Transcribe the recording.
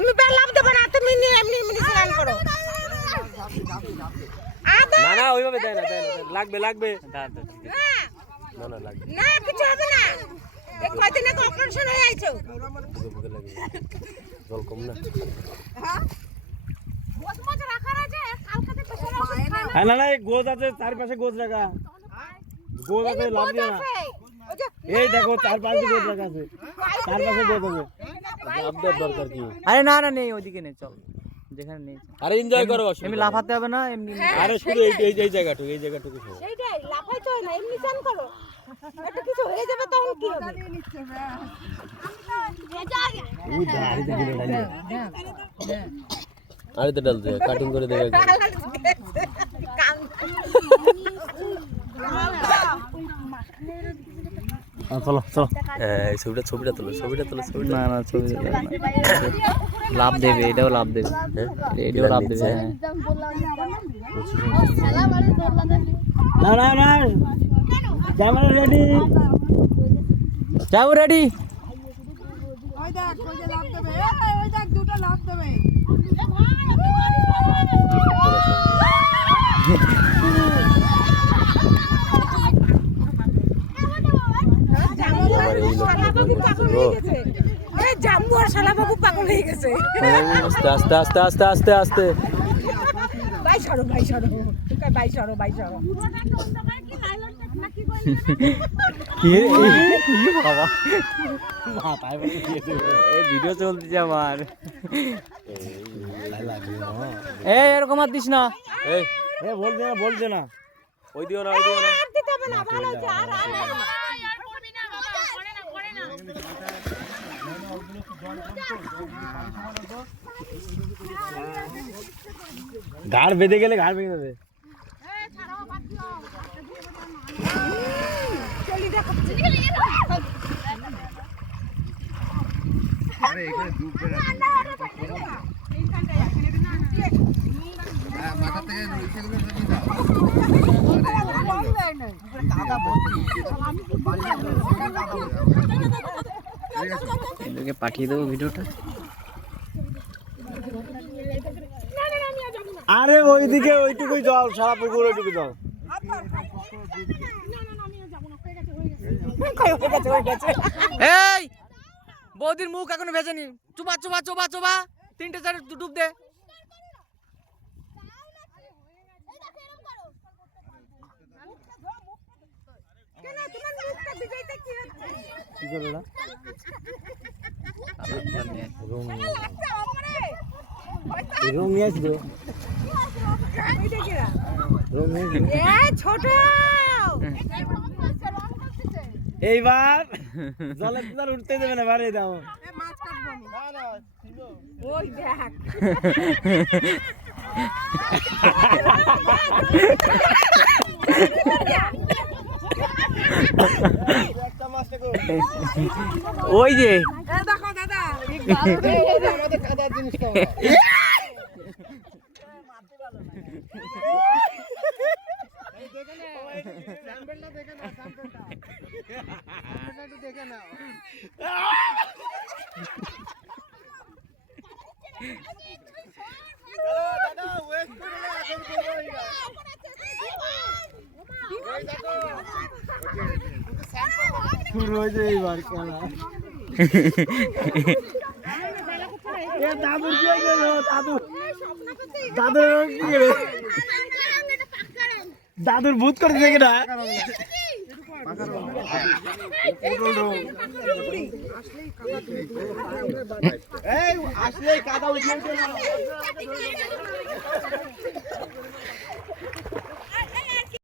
তুমি লাভ দেবে না, তুমি এমনি এমনি স্নান করো। না না ওইভাবে দেয় না লাগবে লাগবে না না লাগবে না, কিছু হবে না। এই কয়দিন আগে অপারেশন হয়ে আইছো। জল কম না। হ্যাঁ না না গোজ আছে চারপাশে গোজ রাখা, গোজ আছে লাভ দিয়ে না। এই দেখো চারপাশে গোজ রাখা আছে, চারপাশে গোজ আছে। লাভ দেওয়ার দরকার কি? আরে না না নেই, ওইদিকে নেই, চল যেখানে নেই। আরে এনজয় করো, এমনি লাফাতে হবে না, এমনি আরে শুধু এই জায়গাটুকু সেইটাই লাফাইতে হয় না, এমনি চান করো। একটা কিছু হয়ে যাবে তখন কি হবে? আরে তো ডাল দে, কাটিং করে দেবে। চলো চলো, এই ছবিটা তোলো। না না ছবি লাভ দেবে, এটাও লাভ দেবে, এটাও লাভ দেবে। না না না ক্যামেরা রেডি, যাও রেডি। ওই দেখ ওই যে লাভ দেবে, ওই দেখ দুটো লাভ দেবে। জাম্বু আর শালাবাবু পাগল হয়ে গেছে। আস্তে আস্তে আস্তে আস্তে আস্তে আস্তে ভাই সরো ভাই সরো। ভিডিও চলতেছে আমার। এই এরকম আর দিস না, এই বলছে না ওই দিও না আর দিতে হবে না, ভালো হচ্ছে। আর ঘাড় বেঁধে গেলে ঘাড় ভেঙে যাবে। এদেরকে পাঠিয়ে দেবো ভিডিওটা। আরে ওইদিকে ওইটুকুই জল, সারা পুকুর ওইটুকু জল। এই বৌদির মুখ এখনো ভেজেনি, চুপা চুপা চুপা চুপা, 3-4 ডুব দে। কি করবে না রং নিয়ে আসবে, ছোট এইবার জলে তো উঠতে দেবে না, বাড়িয়ে দাও। ওই দেখ ওই যে দেখো দাদা আমাদের কাদার জিনিস তো দেখে নাও। শুরু হয়েছে এইবার খেলা। দাদুর কি হয়েছে? দাদুর ভূত করে দেখে না, আসলেই কাদা উঠে